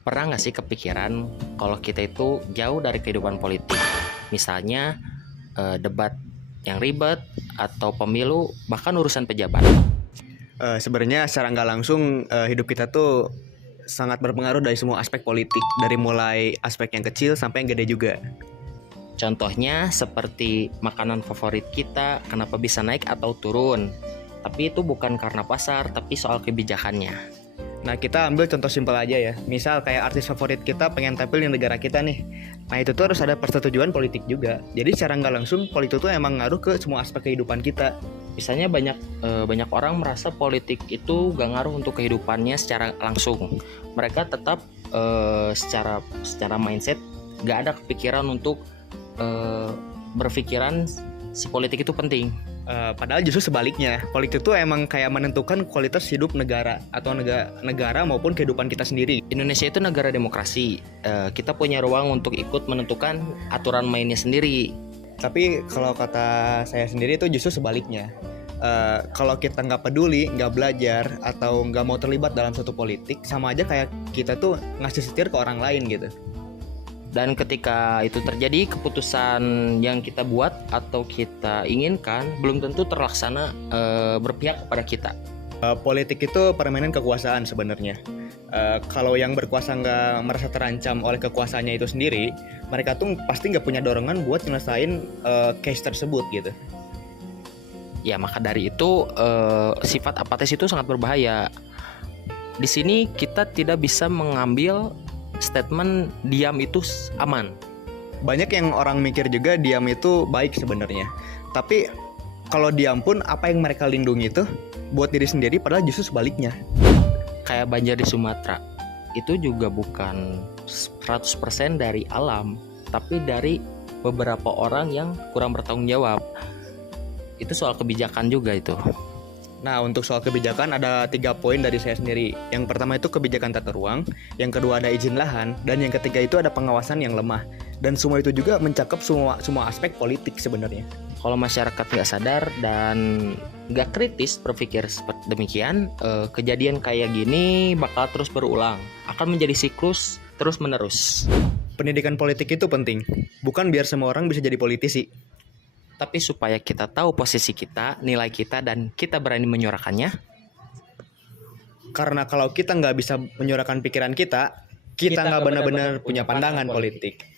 Pernah nggak sih kepikiran kalau kita itu jauh dari kehidupan politik? Misalnya debat yang ribet atau pemilu bahkan urusan pejabat. Sebenarnya secara nggak langsung hidup kita tuh sangat berpengaruh dari semua aspek politik, dari mulai aspek yang kecil sampai yang gede juga. Contohnya seperti makanan favorit kita, kenapa bisa naik atau turun. Tapi itu bukan karena pasar, tapi soal kebijakannya. Nah, kita ambil contoh simpel aja ya. Misal kayak artis favorit kita pengen tampil di negara kita nih. Nah, itu tuh harus ada persetujuan politik juga. Jadi secara nggak langsung politik tuh emang ngaruh ke semua aspek kehidupan kita. Misalnya banyak orang merasa politik itu gak ngaruh untuk kehidupannya secara langsung. Mereka tetap secara mindset gak ada kepikiran untuk berpikiran si politik itu penting. Padahal justru sebaliknya, politik itu emang kayak menentukan kualitas hidup negara atau negara maupun kehidupan kita sendiri. Indonesia itu negara demokrasi. Kita punya ruang untuk ikut menentukan aturan mainnya sendiri. Tapi kalau kata saya sendiri itu justru sebaliknya. Kalau kita nggak peduli, nggak belajar, atau nggak mau terlibat dalam suatu politik, sama aja kayak kita tuh ngasih setir ke orang lain gitu. Dan ketika itu terjadi, keputusan yang kita buat atau kita inginkan belum tentu terlaksana berpihak kepada kita. Politik itu permainan kekuasaan sebenarnya. Kalau yang berkuasa nggak merasa terancam oleh kekuasaannya itu sendiri, mereka tuh pasti nggak punya dorongan buat nyelesain case tersebut gitu. Ya, maka dari itu sifat apatis itu sangat berbahaya. Di sini kita tidak bisa mengambil statement diam itu aman. Banyak yang orang mikir juga diam itu baik sebenarnya. Tapi kalau diam pun apa yang mereka lindungi itu buat diri sendiri, padahal justru sebaliknya. Kayak banjir di Sumatera, itu juga bukan 100% dari alam, tapi dari beberapa orang yang kurang bertanggung jawab. Itu soal kebijakan juga itu. Nah, untuk soal kebijakan ada 3 poin dari saya sendiri. Yang pertama itu kebijakan tata ruang, yang kedua ada izin lahan, dan yang ketiga itu ada pengawasan yang lemah. Dan semua itu juga mencakup semua aspek politik sebenarnya. Kalau masyarakat nggak sadar dan nggak kritis berpikir seperti demikian, kejadian kayak gini bakal terus berulang, akan menjadi siklus terus menerus. Pendidikan politik itu penting, bukan biar semua orang bisa jadi politisi, tapi supaya kita tahu posisi kita, nilai kita, dan kita berani menyuarakannya. Karena kalau kita nggak bisa menyuarakan pikiran kita nggak benar-benar punya pandangan politik.